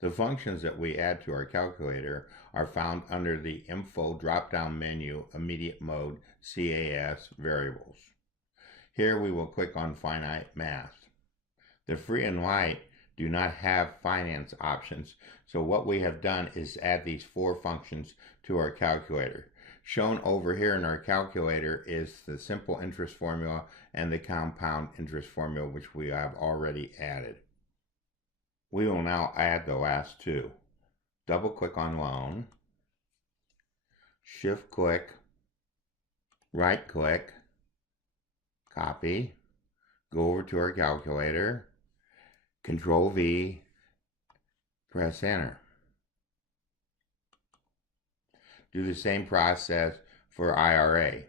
The functions that we add to our calculator are found under the Info drop-down menu, Immediate Mode, CAS Variables. Here we will click on Finite Math. The free and light do not have finance options, so what we have done is add these four functions to our calculator. Shown over here in our calculator is the simple interest formula and the compound interest formula, which we have already added. We will now add the last two. Double click on loan, shift click, right click, copy, go over to our calculator, Control V, press enter. Do the same process for IRA.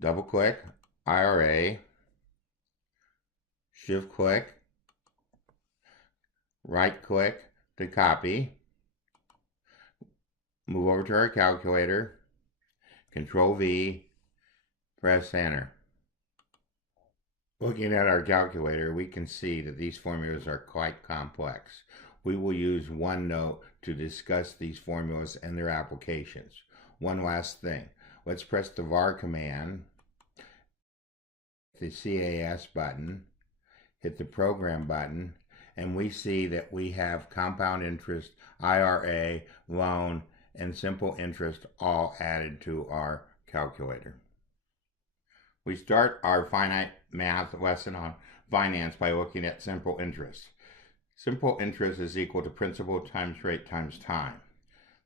Double click, IRA, shift click, right click to copy, move over to our calculator, Control V, press enter. Looking at our calculator, we can see that these formulas are quite complex. We will use Onenote to discuss these formulas and their applications. One last thing, let's press the var command, the CAS button, hit the program button, and we see that we have compound interest, IRA, loan, and simple interest all added to our calculator. We start our finite math lesson on finance by looking at simple interest. Simple interest is equal to principal times rate times time.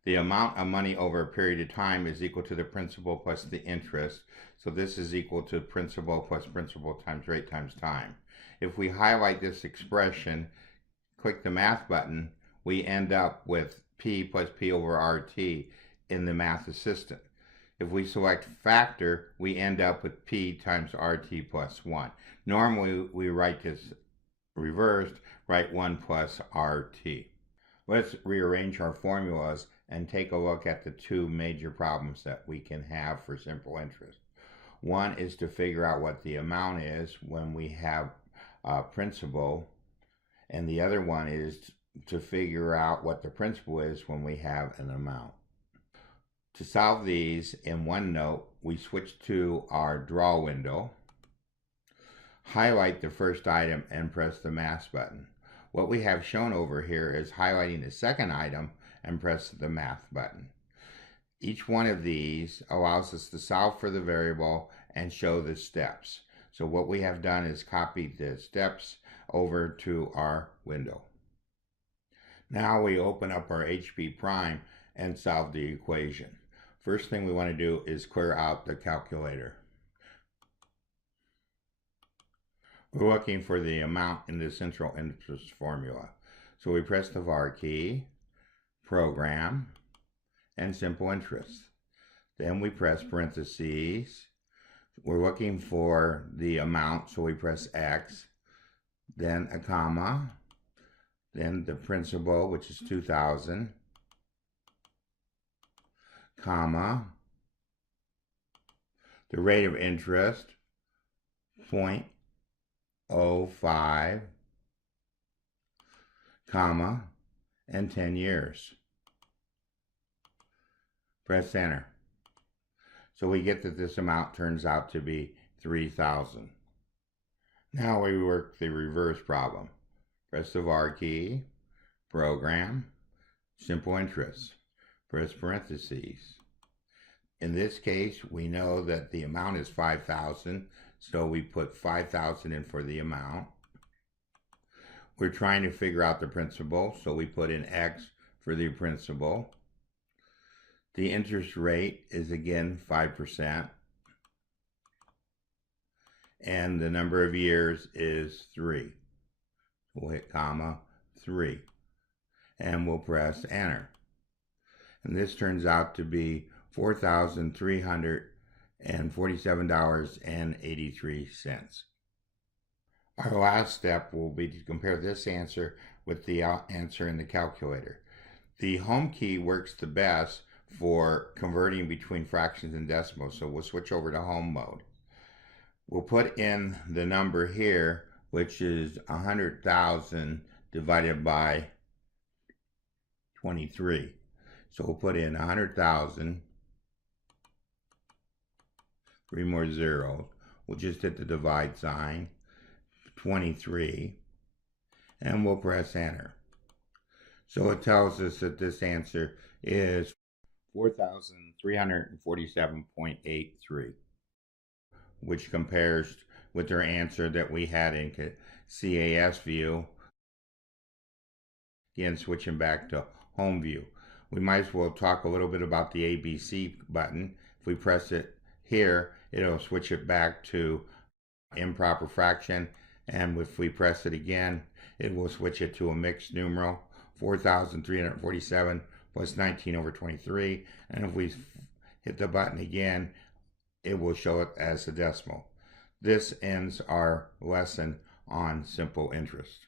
The amount of money over a period of time is equal to the principal plus the interest, so this is equal to principal plus principal times rate times time. If we highlight this expression, click the math button, we end up with P plus P over RT in the math assistant. If we select factor, we end up with P times RT plus 1. Normally, we write this reversed, write 1 plus RT. Let's rearrange our formulas and take a look at the two major problems that we can have for simple interest. One is to figure out what the amount is when we have principal, and the other one is to figure out what the principal is when we have an amount. To solve these in Onenote, we switch to our draw window, highlight the first item, and press the math button. What we have shown over here is highlighting the second item and press the math button. Each one of these allows us to solve for the variable and show the steps. So what we have done is copied the steps over to our window. Now we open up our HP Prime and solve the equation. First thing we want to do is clear out the calculator. We're looking for the amount in the central interest formula. So we press the var key, program, and simple interest. Then we press parentheses. We're looking for the amount, so we press X, then a comma, then the principal, which is 2,000, comma, the rate of interest, 0.05, comma, and 10 years. Press enter. So we get that this amount turns out to be 3,000. Now we work the reverse problem. Press the var key, program, simple interest. Press parentheses. In this case, we know that the amount is 5,000, so we put 5,000 in for the amount. We're trying to figure out the principal, so we put in X for the principal. The interest rate is again 5%, and the number of years is 3. We'll hit comma 3, and we'll press enter. And this turns out to be $4,347.83. Our last step will be to compare this answer with the answer in the calculator. The home key works the best for converting between fractions and decimals, so we'll switch over to home mode. We'll put in the number here, which is 100,000 divided by 23. So we'll put in 100,000, 3 more zeros. We'll just hit the divide sign, 23, and we'll press enter. So it tells us that this answer is 4,347.83, which compares with our answer that we had in CAS view. Again, switching back to home view. We might as well talk a little bit about the ABC button. If we press it here, it'll switch it back to improper fraction, and if we press it again, it will switch it to a mixed numeral, 4,347 plus 19 over 23, and if we hit the button again, it will show it as a decimal. This ends our lesson on simple interest.